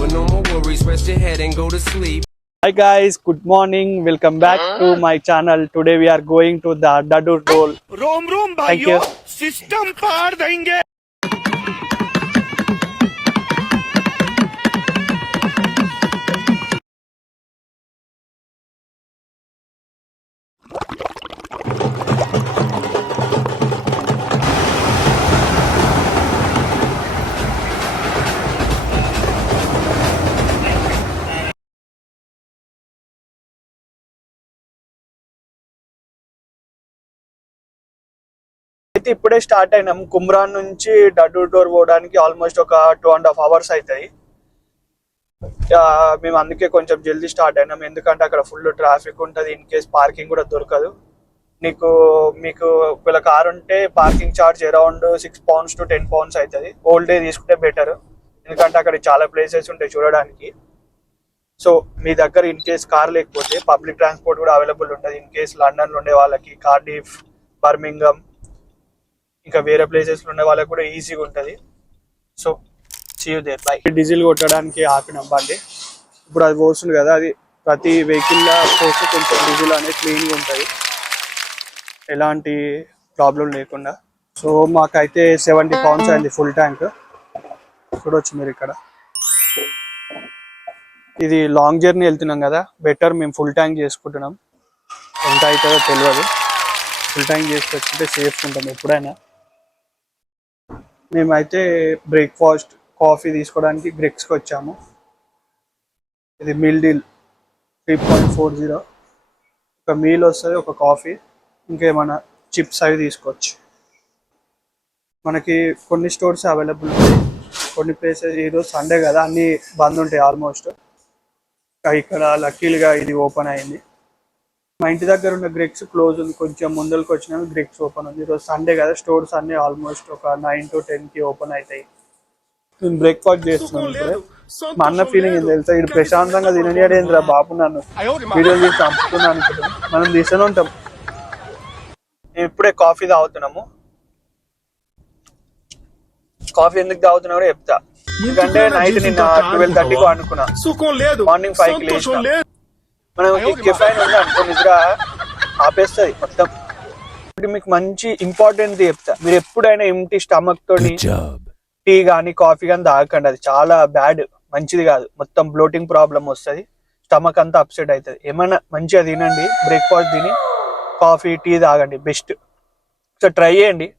With no more worries, rest your head and go to sleep. Hi guys, good morning. Welcome back to my channel. Today we are going to the Dadur Roll. रोम रोम Thank you. भाइयों, system पार देंगे. అయితే ఇప్పుడే start అయినాం. Qumran నుంచి డడూర్ door పోవడానికి ఆల్మోస్ట్ ఒక 2.5 hours అవుతాయి. మేము అందుకే కొంచెం జల్దీ స్టార్ట్ అయినాం, ఎందుకంటే అక్కడ ఫుల్ ట్రాఫిక్ ఉంటుంది. ఇన్ కేస్ పార్కింగ్ కూడా దొరకదు. మీకు ఒకవేళ కార్ ఉంటే parking charge around 6 pounds to 10 pounds అవుతుంది. ఓల్డ్ డే తీసుకుంటే బెటర్, ఎందుకంటే అక్కడ చాలా ప్లేసెస్ ఉంటాయి చూడడానికి. సో మీ దగ్గర ఇన్ కేస్ కార్ లేకపోతే పబ్లిక్ ట్రాన్స్పోర్ట్ కూడా అవైలబుల్ ఉంటుంది. ఇన్ కేస్ లండన్లో ఉండే వాళ్ళకి, కార్డిఫ్, బర్మింగమ్, ఇంకా వేరే ప్లేసెస్లో ఉండే వాళ్ళకి కూడా ఈజీగా ఉంటుంది. So see you there. Bye. Diesel కొట్టడానికి ఆపినాం బండి. ఇప్పుడు అది పోస్తుంది కదా, అది ప్రతి వెహికల్లో పోస్తే కొంచెం డీజిల్ అనేది క్లీన్గా ఉంటుంది, ఎలాంటి ప్రాబ్లం లేకుండా. సో మాకైతే 70 pounds అయింది ఫుల్ ట్యాంక్. చూడవచ్చు మీరు ఇక్కడ. ఇది లాంగ్ జర్నీ వెళ్తున్నాం కదా, బెటర్ మేము ఫుల్ ట్యాంక్ చేసుకుంటున్నాం. ఎంత అవుతుందో తెలియదు, ఫుల్ ట్యాంక్ చేసుకొచ్చుంటే సేఫ్ ఉంటాం ఎప్పుడైనా. మేమైతే బ్రేక్ఫాస్ట్, కాఫీ తీసుకోవడానికి గ్రెక్స్కి వచ్చాము. ఇది మీల్ డీల్ 3.40. ఒక మీల్ వస్తుంది, ఒక కాఫీ, ఇంకేమైనా చిప్స్ అవి తీసుకోవచ్చు. మనకి కొన్ని స్టోర్స్ అవైలబుల్ ఉంటాయి, కొన్ని ప్లేసెస్ ఈరోజు సండే కదా అన్నీ బంద్ ఉంటాయి ఆల్మోస్ట్. ఇక్కడ లక్కీలుగా ఇది ఓపెన్ అయింది. మా ఇంటి దగ్గర ఉన్న గ్రెక్స్ క్లోజ్ ఉంది, కొంచెం ముందరికి వచ్చినా గ్రెక్స్ ఓపెన్ ఉంది. ఈరోజు సండే కదా, స్టోర్స్ అన్ని ఆల్మోస్ట్ ఒక 9 to 10 ఓపెన్ అవుతాయి. నేను బ్రేక్ఫాస్ట్ చేస్తున్నాను ఇప్పుడే. మా అన్న ఫీలింగ్ ఏం తెలుసా, ఇది ప్రశాంతంగా తినలేడేంద్రా బాబు, నన్ను వీడియో తీసి చంపుతున్నాను అనుకుంటున్నాను. మనం తీస్తూనే ఉంటాం. మేము ఇప్పుడే కాఫీ తాగుతున్నాము. కాఫీ ఎందుకు తాగుతున్నా కూడా చెప్తా. ఎందుకంటే నైట్ నిన్న 12:30కు అనుకున్నా, మార్నింగ్ 5కి లేచిన. మనం కెఫైన్ ఉంది అనుకో, నిద్ర ఆపేస్తుంది మొత్తం. ఇప్పుడు మీకు మంచి ఇంపార్టెంట్ చెప్తా, మీరు ఎప్పుడైనా ఎంటీ స్టమక్ తోని టీ కానీ కాఫీ కానీ తాగకండి. అది చాలా బ్యాడ్, మంచిది కాదు. మొత్తం బ్లోటింగ్ ప్రాబ్లం వస్తుంది, స్టమక్ అంతా అప్సెట్ అవుతుంది. ఏమైనా మంచిగా తినండి, బ్రేక్ఫాస్ట్ తిని కాఫీ, టీ తాగండి బెస్ట్. సో ట్రై చేయండి,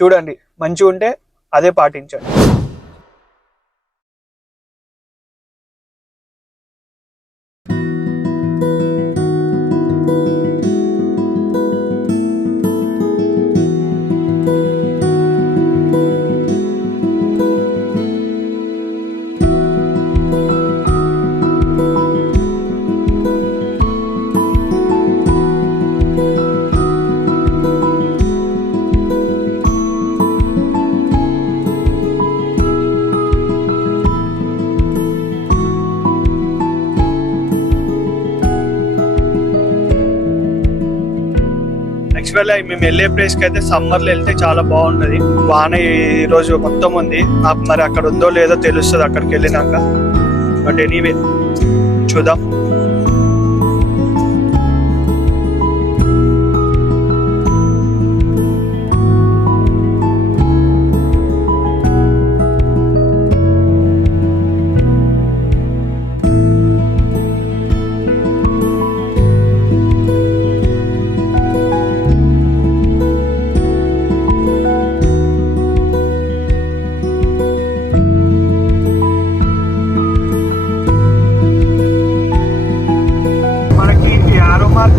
చూడండి మంచిగా ఉంటే అదే పాటించండి. యాక్చువల్గా మేము వెళ్ళే ప్లేస్కి అయితే సమ్మర్లో వెళ్తే చాలా బాగుంటుంది. వాన ఈరోజు మొత్తం ఉంది, మరి అక్కడ ఉందో లేదో తెలుస్తుంది అక్కడికి వెళ్ళినాక. బట్ ఎనీవే చూద్దాం.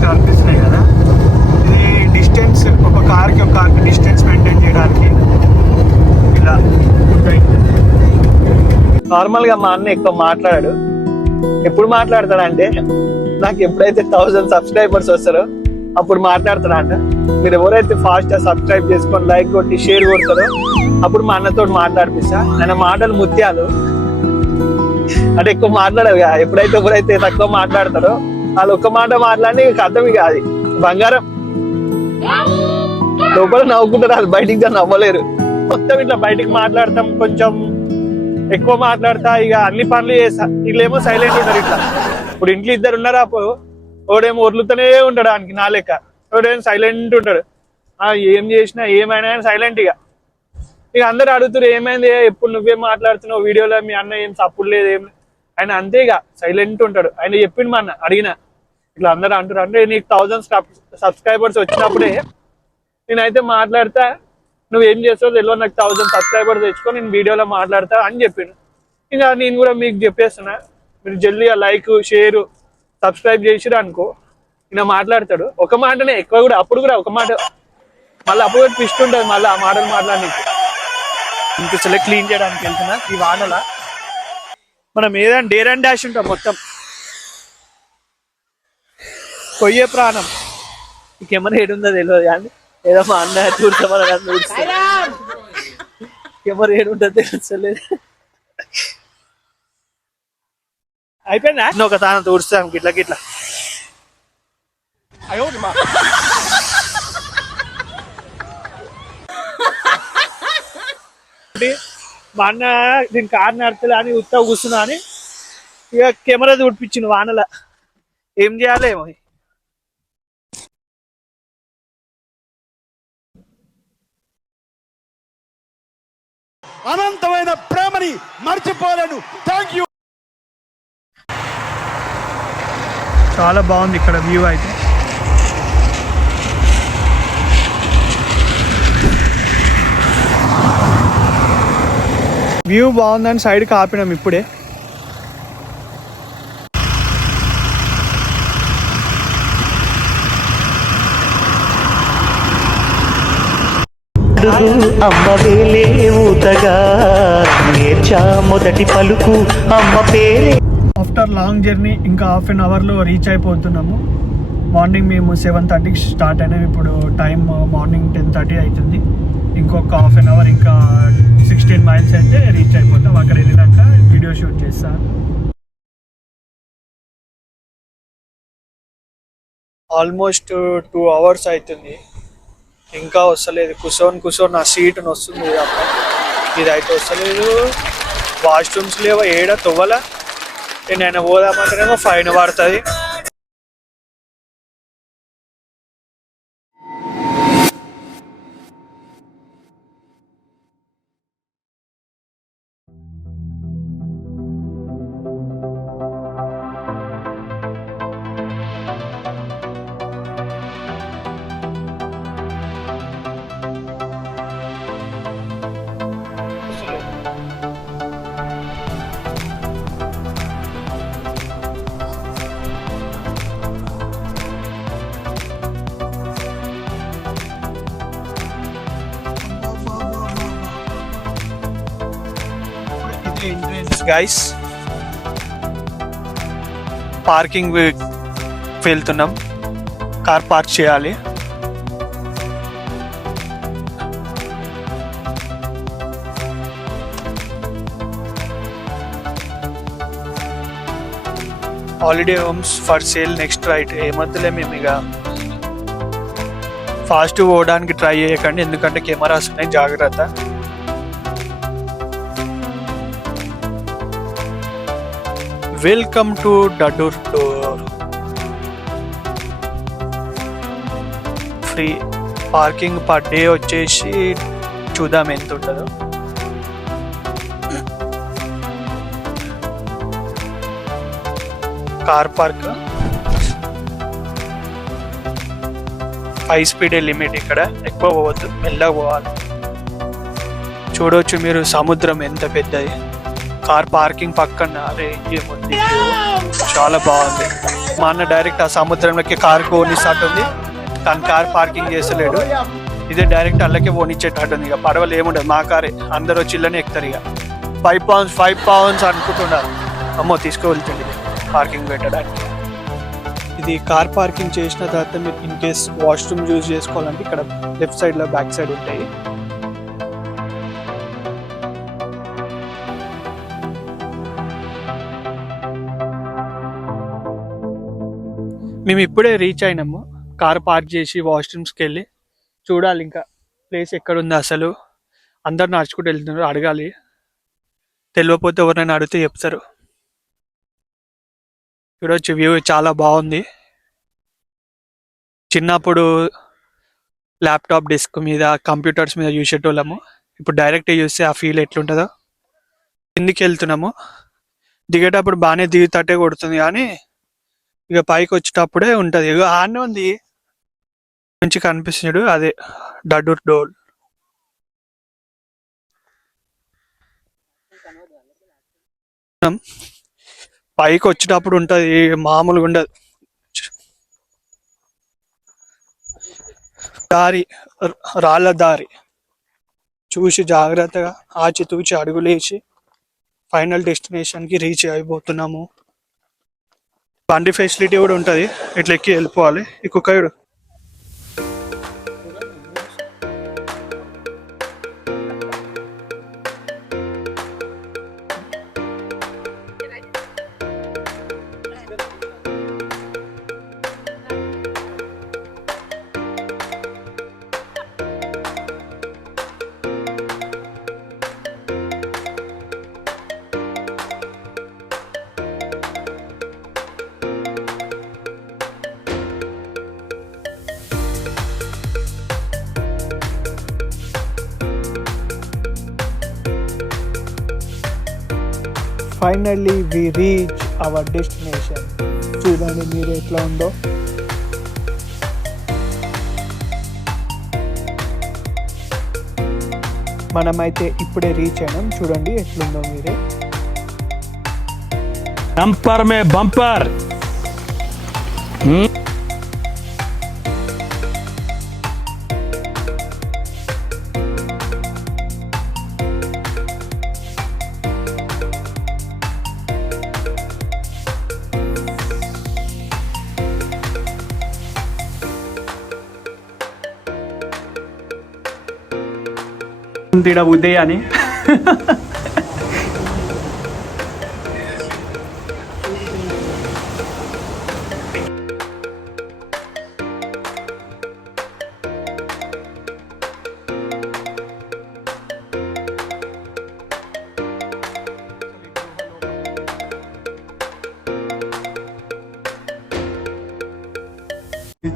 కనిపిస్తున్నాయి కదా, ఇది డిస్టెన్స్, ఒక కార్కి ఒక కార్కి డిస్టెన్స్ మెయింటైన్ చేయడానికి ఇలా ఉంటాయి. నార్మల్గా మా అన్న ఎక్కువ మాట్లాడాడు. ఎప్పుడు మాట్లాడతాడంటే నాకు ఎప్పుడైతే 1000 subscribers వస్తారో అప్పుడు మాట్లాడతాడంట. మీరు ఎవరైతే ఫాస్ట్గా సబ్స్క్రైబ్ చేసుకొని లైక్ కొట్టి షేర్ కొడతారో అప్పుడు మా అన్నతో మాట్లాడిపిస్తా. ఆయన మాటలు ముత్యాలు, అంటే ఎక్కువ మాట్లాడదు కదా. ఎవరైతే తక్కువ మాట్లాడతారో వాళ్ళు ఒక్క మాట మాట్లాడి అర్థం ఇక అది బంగారం. లోపల నవ్వుకుంటారు, వాళ్ళు బయటికి నవ్వలేరు. మొత్తం ఇట్లా బయటికి మాట్లాడతాం, కొంచెం ఎక్కువ మాట్లాడతా, ఇక అన్ని పనులు చేస్తా. వీళ్ళేమో సైలెంట్ ఉంటారు ఇట్లా. ఇప్పుడు ఇంట్లో ఇద్దరు ఉన్నారా, అప్పుడు ఒకడేమో వదులుతూనే ఉంటాడు ఆయనకి నా లెక్క, ఒకడేమో సైలెంట్ ఉంటాడు. ఏం చేసినా ఏమైనా సైలెంట్. ఇక అందరు అడుగుతారు ఏమైంది, ఎప్పుడు నువ్వేం మాట్లాడుతున్నావు వీడియోలో, మీ అన్న ఏం సప్పుడు లేదు ఏం. ఆయన అంతే ఇక సైలెంట్ ఉంటాడు. ఆయన చెప్పిండు మా అన్న అడిగిన, ఇట్లా అందరు అంటారు అంటే నీకు 1000 సబ్స్క్రైబర్స్ వచ్చినప్పుడే నేనైతే మాట్లాడతా, నువ్వేం చేస్తావు తెలియదు, నాకు 1000 సబ్స్క్రైబర్స్ తెచ్చుకో, నేను వీడియోలో మాట్లాడతా అని చెప్పిండు. ఇంకా నేను కూడా మీకు చెప్పేస్తున్నా, మీరు జల్దీగా లైక్ షేర్ సబ్స్క్రైబ్ చేసిరు అనుకో, ఈయన మాట్లాడతాడు. ఒక మాటనే ఎక్కువ కూడా, అప్పుడు కూడా ఒక మాట, మళ్ళీ అప్పుడు ట్విస్ట్ ఉంటుంది మళ్ళీ ఆ మాటలు మాట్లాడడానికి. ఇంక క్లీన్ చేయడానికి వెళ్తున్నా ఈ వానల. మనం ఏదైనా డేర్ అండ్ డాష్ ఉంటాం మొత్తం, పొయ్యే ప్రాణం. ఈ కెమెరా ఏడుందో తెలియదు కానీ ఏదో మా అన్న చూడతామని చూస్తే కెమెరా ఏడుంటుందో తెలుస్తలేదు. అయిపోయిందా ఒక తాను తూడుస్తాను గిట్లా గిట్లా. మా అన్న నేను కారు నడతలే అని ఉత్తా కూర్చున్నా అని ఇక కెమెరా చూడిపించింది వానల. ఏం చేయాలేమో. అనంతమైన ప్రేమని మర్చిపోలేను. Thank you. చాలా బాగుంది ఇక్కడ వ్యూ అయితే. వ్యూ బాగుందని సైడ్కి ఆపినాం ఇప్పుడే. అమ్మ వేలే ఊతగా నేర్చా మొదటి పలుకు అమ్మ పేరే. ఆఫ్టర్ లాంగ్ జర్నీ ఇంకా ½ లో రీచ్ అయిపోతున్నాము. మార్నింగ్ మేము 7:30కి స్టార్ట్ అయినాం. ఇప్పుడు టైం మార్నింగ్ 10:30 అవుతుంది. ఇంకొక ½ ఇంకా 16 మైల్స్ అయితే రీచ్ అయిపోతాం. అక్కడ వెళ్ళినాక వీడియో షూట్ చేస్తా. ఆల్మోస్ట్ 2 hours అవుతుంది, ఇంకా వస్తలేదు. కూర్చొని నా సీటుని వస్తుంది, ఇదైతే వస్తలేదు. వాష్రూమ్స్ లేవో ఏడ తవ్వల. నేను పోదామంటేనేమో ఫైన్ పడుతుంది. గైస్ పార్కింగ్ వెళ్తున్నాం, కార్ పార్క్ చేయాలి. Holiday homes for sale next right. ఏమొద్దులే, మేము ఇక ఫాస్ట్ పోవడానికి ట్రై చేయకండి, ఎందుకంటే కెమెరాస్ ఉన్నాయి, జాగ్రత్త. వెల్కమ్ టు డడూర్ tour. Free parking per day వచ్చేసి చూద్దాం ఎంత ఉంటుందో. Car park 5 speed limit. ఇక్కడ ఎక్కువ పోవద్దు, మెల్లగా పోవాలి. చూడవచ్చు మీరు సముద్రం ఎంత పెద్దది. కార్ పార్కింగ్ పక్కన ఏముంది, చాలా బాగుంది. మా అన్న డైరెక్ట్ ఆ సముద్రంలోకి కార్ పోనిస్తట్టు ఉంది, కానీ కార్ పార్కింగ్ చేస్తలేడు. ఇదే డైరెక్ట్ అల్లకే పోనిచ్చేటట్టు ఉంది. ఇక పడవలు ఏముండదు, మా కారే, అందరు వచ్చి ఇళ్ళనే ఎక్కుతారు. ఇక 5 pounds అనుకుంటున్నారు. అమ్మో తీసుకువెళ్తుంది పార్కింగ్ పెట్టడానికి. ఇది కార్ పార్కింగ్ చేసిన తర్వాత మీరు ఇన్ కేస్ వాష్రూమ్ యూజ్ చేసుకోవాలంటే ఇక్కడ లెఫ్ట్ సైడ్లో బ్యాక్ సైడ్ ఉంటాయి. మేము ఇప్పుడే రీచ్ అయినాము. కార్ పార్క్ చేసి వాష్రూమ్స్కి వెళ్ళి చూడాలి ఇంకా ప్లేస్ ఎక్కడుంది అసలు. అందరు నడుచుకుంటూ వెళ్తున్నారు, అడగాలి. తెలియకపోతే ఎవరైనా అడిగితే చెప్తారు. చూడొచ్చు, వ్యూ చాలా బాగుంది. చిన్నప్పుడు ల్యాప్టాప్ డెస్క్ మీద, కంప్యూటర్స్ మీద చూసేటోళ్ళము. ఇప్పుడు డైరెక్ట్ చూస్తే ఆ ఫీల్ ఎట్లుంటుందో. కిందికి వెళ్తున్నాము. దిగేటప్పుడు బాగానే దిగుతట్టే కొడుతుంది, కానీ ఇక పైకి వచ్చేటప్పుడే ఉంటుంది. ఇక ఆడనే ఉంది మంచి కనిపిస్తున్నాడు, అదే డడూర్ డోల్. పైకి వచ్చేటప్పుడు ఉంటుంది, మామూలుగా ఉండదు. దారి, రాళ్ళ దారి చూసి జాగ్రత్తగా ఆచితూచి అడుగులేసి ఫైనల్ డెస్టినేషన్కి రీచ్ అయిపోతున్నాము. బండి ఫెసిలిటీ కూడా ఉంటుంది, ఇట్లా ఎక్కి వెళ్ళిపోవాలి. ఈ కుక్కయుడు finally we reach our destination. చూడండి మీరు ఎట్లా ఉందో. మనమైతే ఇప్పుడే రీచ్ అయినాం, చూడండి ఎట్లుందో మీరే. బంపర్ మే బంపర్. తీడ ఉదయ్ అని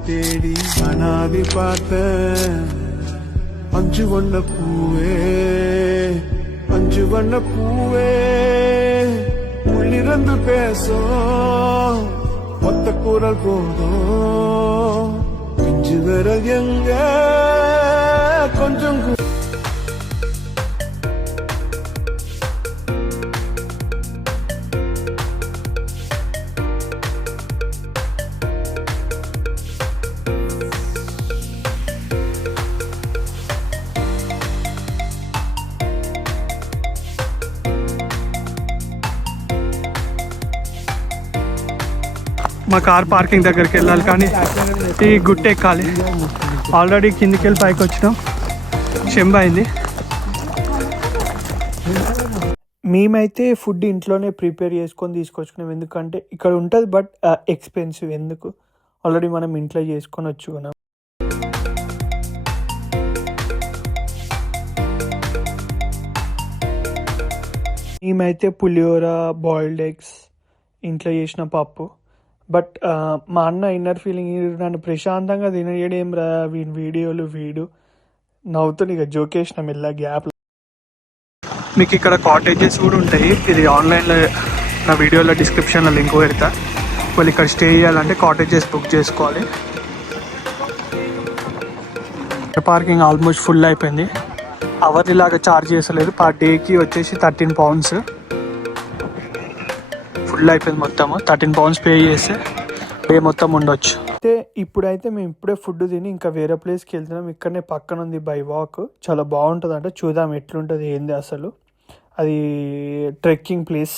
தேடி அனாதி பார்த்த அஞ்சு வண்ண பூவே, அஞ்சு வண்ண பூவே, உள்ளிருந்து பேசும் ஒத்த குரல் போதும், பிஞ்சு விரல் எங்க கொஞ்சம் మా కార్ పార్కింగ్ దగ్గరికి వెళ్ళాలి, కానీ ఈ గుట్ట ఎక్కాలి. ఆల్రెడీ కిందికి వెళ్ళి పైకి వచ్చినాం, చెంబ అయింది. మేమైతే ఫుడ్ ఇంట్లోనే ప్రిపేర్ చేసుకొని తీసుకొచ్చుకున్నాం, ఎందుకంటే ఇక్కడ ఉంటుంది బట్ ఎక్స్పెన్సివ్. ఎందుకు, ఆల్రెడీ మనం ఇంట్లో చేసుకొని వచ్చుకున్నాం. మేమైతే పులిహోర, బాయిల్డ్ ఎగ్స్, ఇంట్లో చేసిన పప్పు. బట్ మా అన్న ఇన్నర్ ఫీలింగ్ నన్ను ప్రశాంతంగా తినయడం ఏం రా వీడియోలు వీడు నవ్వుతుంది. ఇక జోకేసిన మెల్ల గ్యాప్. మీకు ఇక్కడ కాటేజెస్ కూడా ఉంటాయి. ఇది ఆన్లైన్లో నా వీడియోలో డిస్క్రిప్షన్లో లింక్ పెడతా. వాళ్ళు ఇక్కడ స్టే చేయాలంటే కాటేజెస్ బుక్ చేసుకోవాలి. పార్కింగ్ ఆల్మోస్ట్ ఫుల్ అయిపోయింది. అవర్లీ లాగా ఛార్జ్ చేసలేదు. పర్ డేకి వచ్చేసి 13 pounds. ఫుల్ అయిపోయింది మొత్తం. 13 pounds పే చేస్తే డే మొత్తం ఉండొచ్చు. అయితే ఇప్పుడైతే మేము ఇప్పుడే ఫుడ్ తిని ఇంకా వేరే ప్లేస్కి వెళ్తున్నాం. ఇక్కడనే పక్కన ఉంది బై వాక్, చాలా బాగుంటుంది అంట. చూద్దాం ఎట్లుంటుంది ఏంది అసలు. అది ట్రెక్కింగ్ ప్లేస్.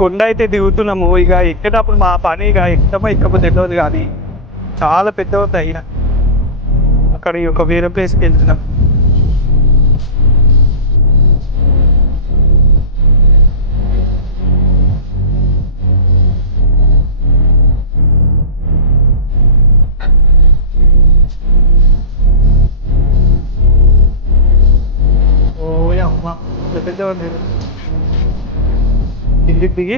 కొండ అయితే దిగుతున్నాము. ఇక ఎక్కేటప్పుడు మా పని ఇక ఎక్కమో ఎక్కకపోతే తెలియదు, కానీ చాలా పెద్ద అవుతాయి. అక్కడ ఒక వేరే ప్లేస్కి వెళ్తున్నాం. ఓ అమ్మ, పెద్ద ఉంది. ఇంటికి దిగి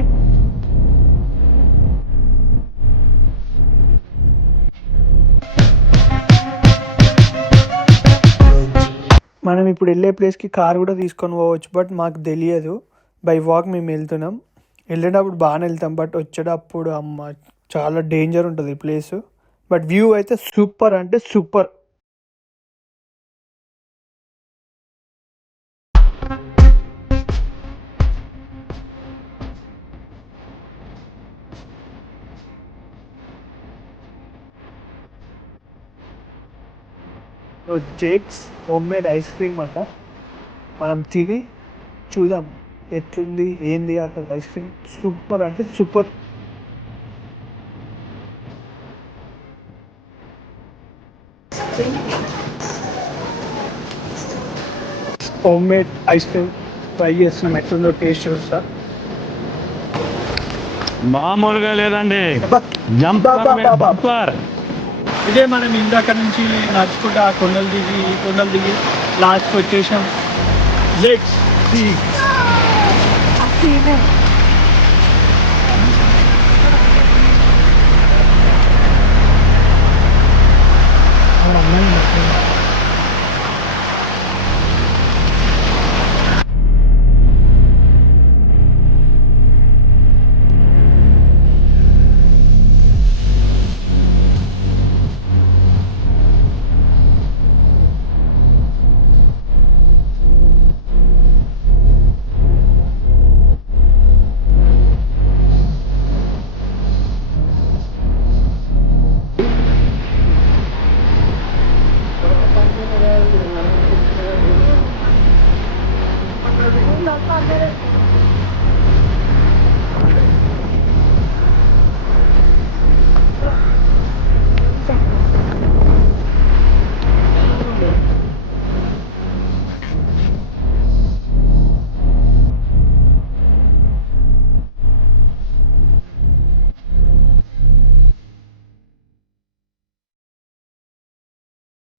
మనం ఇప్పుడు వెళ్ళే ప్లేస్కి కార్ కూడా తీసుకొని పోవచ్చు, బట్ మాకు తెలియదు. బై వాక్ మేము వెళ్తున్నాం. వెళ్ళేటప్పుడు బాగానే వెళ్తాం, బట్ వచ్చేటప్పుడు అమ్మ చాలా డేంజర్ ఉంటుంది ఈ ప్లేస్. బట్ వ్యూ అయితే సూపర్ అంటే super. Jakes home made ice cream అంట. మనం తిని చూద్దాం ఎట్లుంది ఏంది అక్కడ. ఐస్ క్రీమ్ సూపర్ అంటే super. Home made ice cream try చేస్తున్నాం, ఎట్లుందో టేస్ట్ చూస్తా. మామూలుగా లేదండి, జంపర్ మే బంపర్. ఇదే మనం ఇందాక నుంచి నడుచుకుంటూ ఆ కొండలు దిగి లాస్ట్కి వచ్చేసాం. Let's see.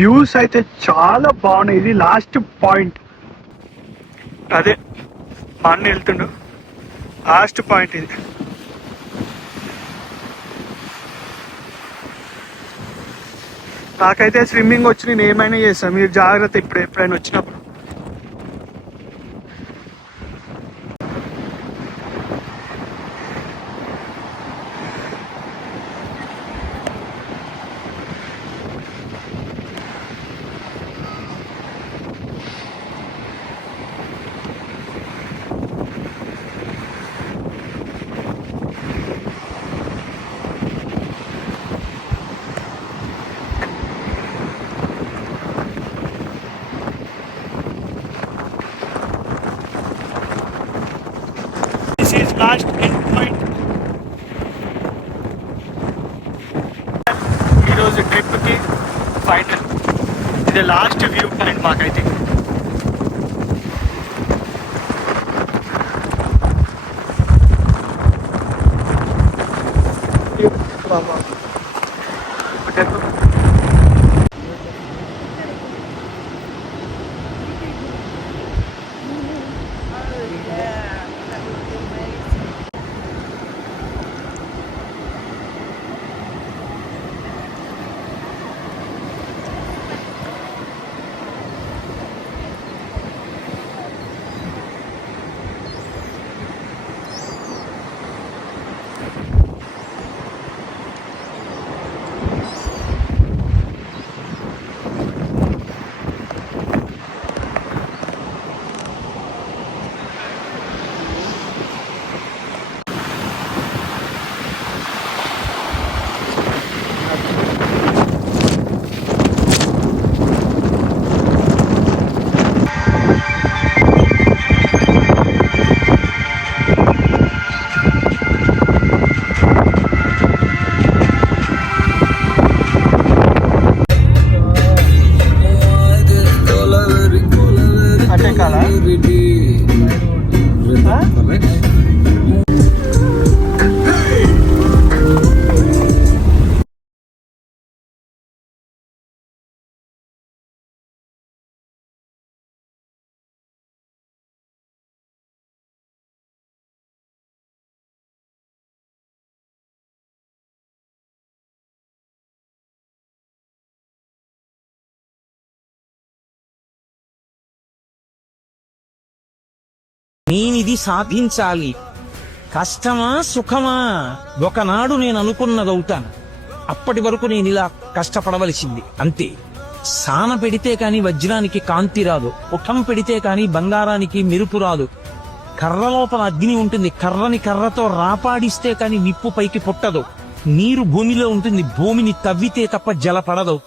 వ్యూస్ అయితే చాలా బాగున్నాయి. ఇది లాస్ట్ పాయింట్, అదే మా అన్న వెళ్తుండు. లాస్ట్ పాయింట్ ఇది. నాకైతే స్విమ్మింగ్ వచ్చి నేను ఏమైనా చేస్తాను, మీరు జాగ్రత్త ఎప్పుడైనా వచ్చినప్పుడు. This is last end point. ఈరోజు ట్రిప్కి ఫైనల్. ఇది లాస్ట్ వ్యూ పాయింట్ మాకైతే. నేనిది సాధించాలి. కష్టమా సుఖమా ఒకనాడు నేను అనుకున్నదవుతాను. అప్పటి వరకు నేను ఇలా కష్టపడవలసింది అంతే. సాన పెడితే కాని వజ్రానికి కాంతి రాదు, పుటం పెడితే కాని బంగారానికి మెరుపు రాదు. కర్ర లోపల అగ్ని ఉంటుంది, కర్రని కర్రతో రాపాడిస్తే కాని నిప్పు పైకి పుట్టదు. నీరు భూమిలో ఉంటుంది, భూమిని తవ్వితే తప్ప జలపడదు.